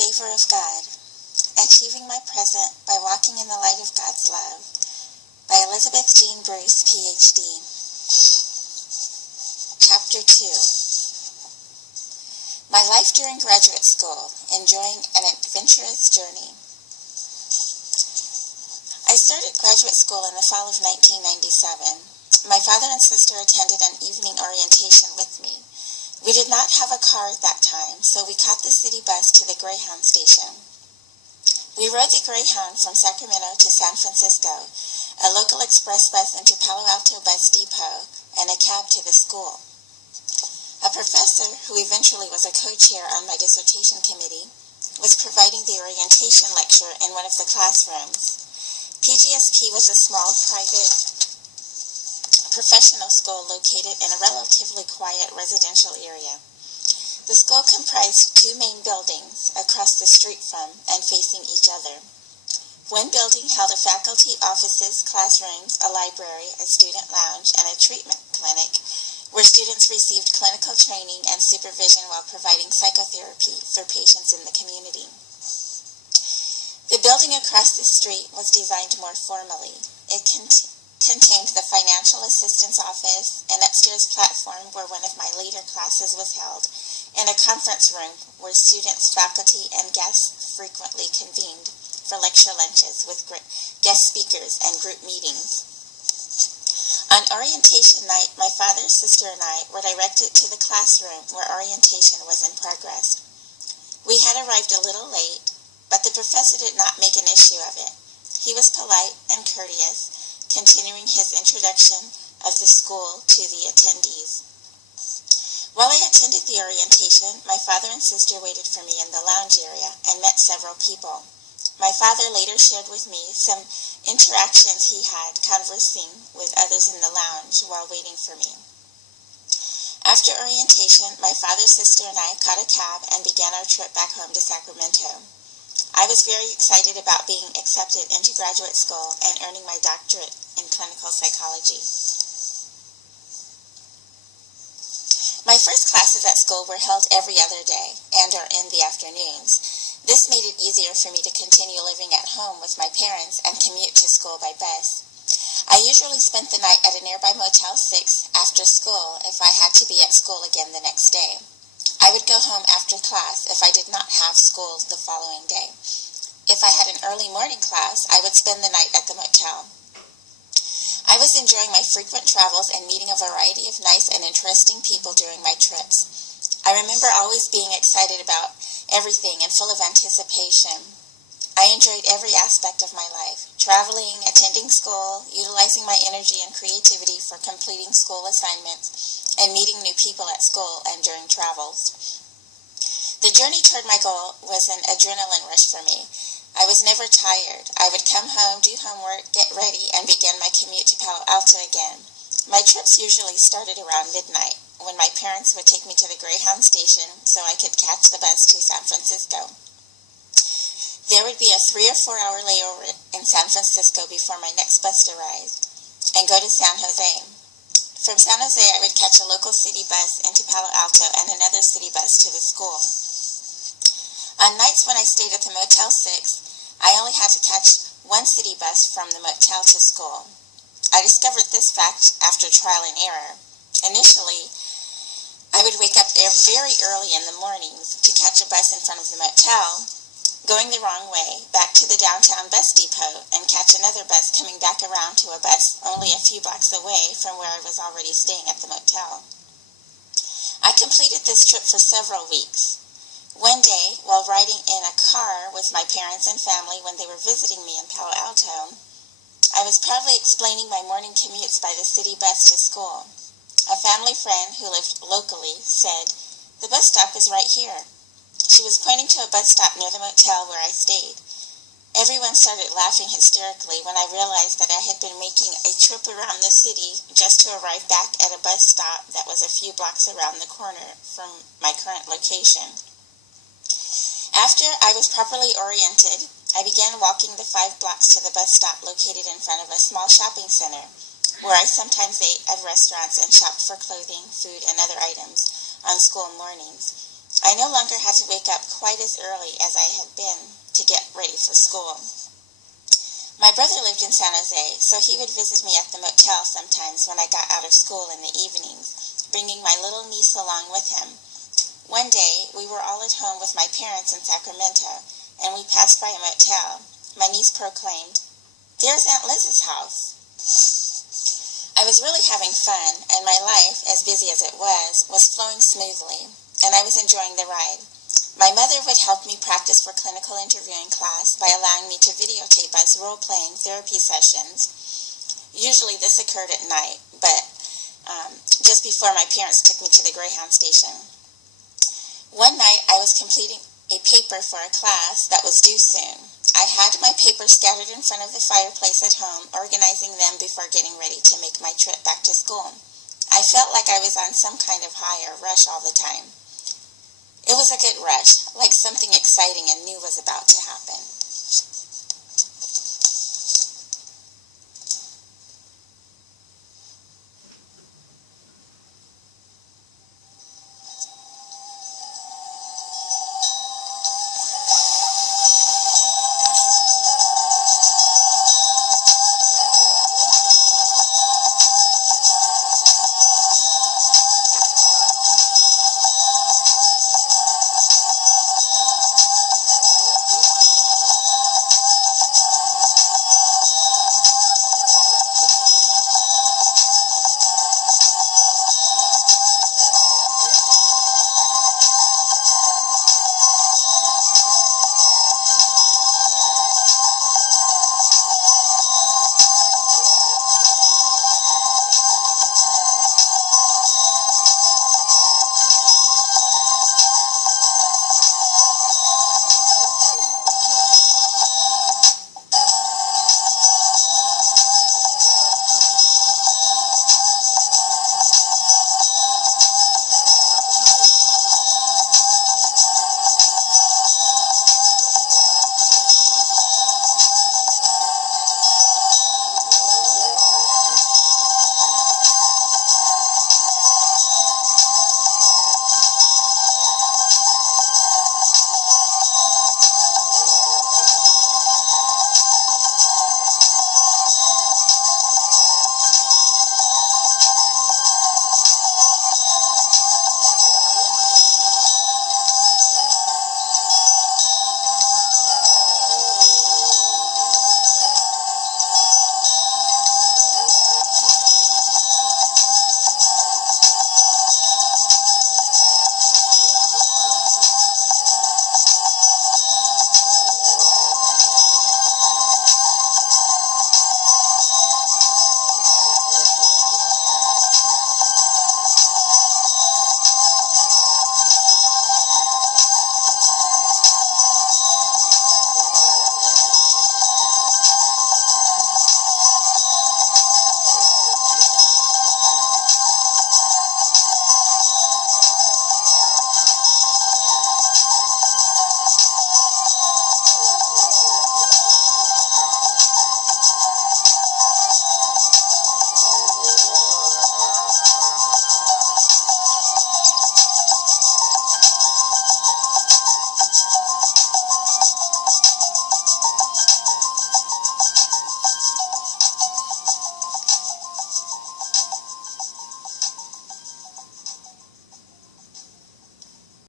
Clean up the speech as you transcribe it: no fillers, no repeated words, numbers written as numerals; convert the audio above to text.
favor of God, Achieving My Present by Walking in the Light of God's Love by Elizabeth Jean Bruce, Ph.D. Chapter 2. My Life During Graduate School, Enjoying an Adventurous Journey. I started graduate school in the fall of 1997. My father and sister attended an evening orientation with me. We did not have a car at that time, so we caught the city bus to the Greyhound station. We rode the Greyhound from Sacramento to San Francisco, a local express bus into Palo Alto Bus Depot, and a cab to the school. A professor, who eventually was a co-chair on my dissertation committee, was providing the orientation lecture in one of the classrooms. PGSP was a small, private, professional school located in a relatively quiet residential area. The school comprised two main buildings across the street from and facing each other. One building held a faculty offices, classrooms, a library, a student lounge, and a treatment clinic where students received clinical training and supervision while providing psychotherapy for patients in the community. The building across the street was designed more formally. It contained the financial assistance office, an upstairs platform where one of my later classes was held, and a conference room where students, faculty, and guests frequently convened for lecture lunches with guest speakers and group meetings. On orientation night, my father, sister, and I were directed to the classroom where orientation was in progress. We had arrived a little late, but the professor did not make an issue of it. He was polite and courteous, continuing his introduction of the school to the attendees. While I attended the orientation, my father and sister waited for me in the lounge area and met several people. My father later shared with me some interactions he had conversing with others in the lounge while waiting for me. After orientation, my father, sister, and I caught a cab and began our trip back home to Sacramento. I was very excited about being accepted into graduate school and earning my doctorate in clinical psychology. My first classes at school were held every other day and or in the afternoons. This made it easier for me to continue living at home with my parents and commute to school by bus. I usually spent the night at a nearby Motel 6 after school if I had to be at school again the next day. I would go home after class if I did not have school the following day. If I had an early morning class, I would spend the night at the motel. I was enjoying my frequent travels and meeting a variety of nice and interesting people during my trips. I remember always being excited about everything and full of anticipation. I enjoyed every aspect of my life, traveling, attending school, utilizing my energy and creativity for completing school assignments, and meeting new people at school and during travels. The journey toward my goal was an adrenaline rush for me. I was never tired. I would come home, do homework, get ready, and begin my commute to Palo Alto again. My trips usually started around midnight, when my parents would take me to the Greyhound station so I could catch the bus to San Francisco. There would be a 3 or 4 hour layover in San Francisco before my next bus arrived, and go to San Jose. From San Jose, I would catch a local city bus into Palo Alto and another city bus to the school. On nights when I stayed at the Motel 6, I only had to catch one city bus from the motel to school. I discovered this fact after trial and error. Initially, I would wake up very early in the mornings to catch a bus in front of the motel, going the wrong way, back to the downtown bus depot, and catch another bus coming back around to a bus only a few blocks away from where I was already staying at the motel. I completed this trip for several weeks. One day, while riding in a car with my parents and family when they were visiting me in Palo Alto, I was proudly explaining my morning commutes by the city bus to school. A family friend who lived locally said, "The bus stop is right here." She was pointing to a bus stop near the motel where I stayed. Everyone started laughing hysterically when I realized that I had been making a trip around the city just to arrive back at a bus stop that was a few blocks around the corner from my current location. After I was properly oriented, I began walking the 5 blocks to the bus stop located in front of a small shopping center, where I sometimes ate at restaurants and shopped for clothing, food, and other items on school mornings. I no longer had to wake up quite as early as I had been to get ready for school. My brother lived in San Jose, so he would visit me at the motel sometimes when I got out of school in the evenings, bringing my little niece along with him. One day, we were all at home with my parents in Sacramento, and we passed by a motel. My niece proclaimed, "There's Aunt Liz's house." I was really having fun, and my life, as busy as it was flowing smoothly, and I was enjoying the ride. My mother would help me practice for clinical interviewing class by allowing me to videotape us role-playing therapy sessions. Usually this occurred at night, but just before my parents took me to the Greyhound station. One night I was completing a paper for a class that was due soon. I had my papers scattered in front of the fireplace at home, organizing them before getting ready to make my trip back to school. I felt like I was on some kind of high or rush all the time. It was a good rush, like something exciting and new was about to happen.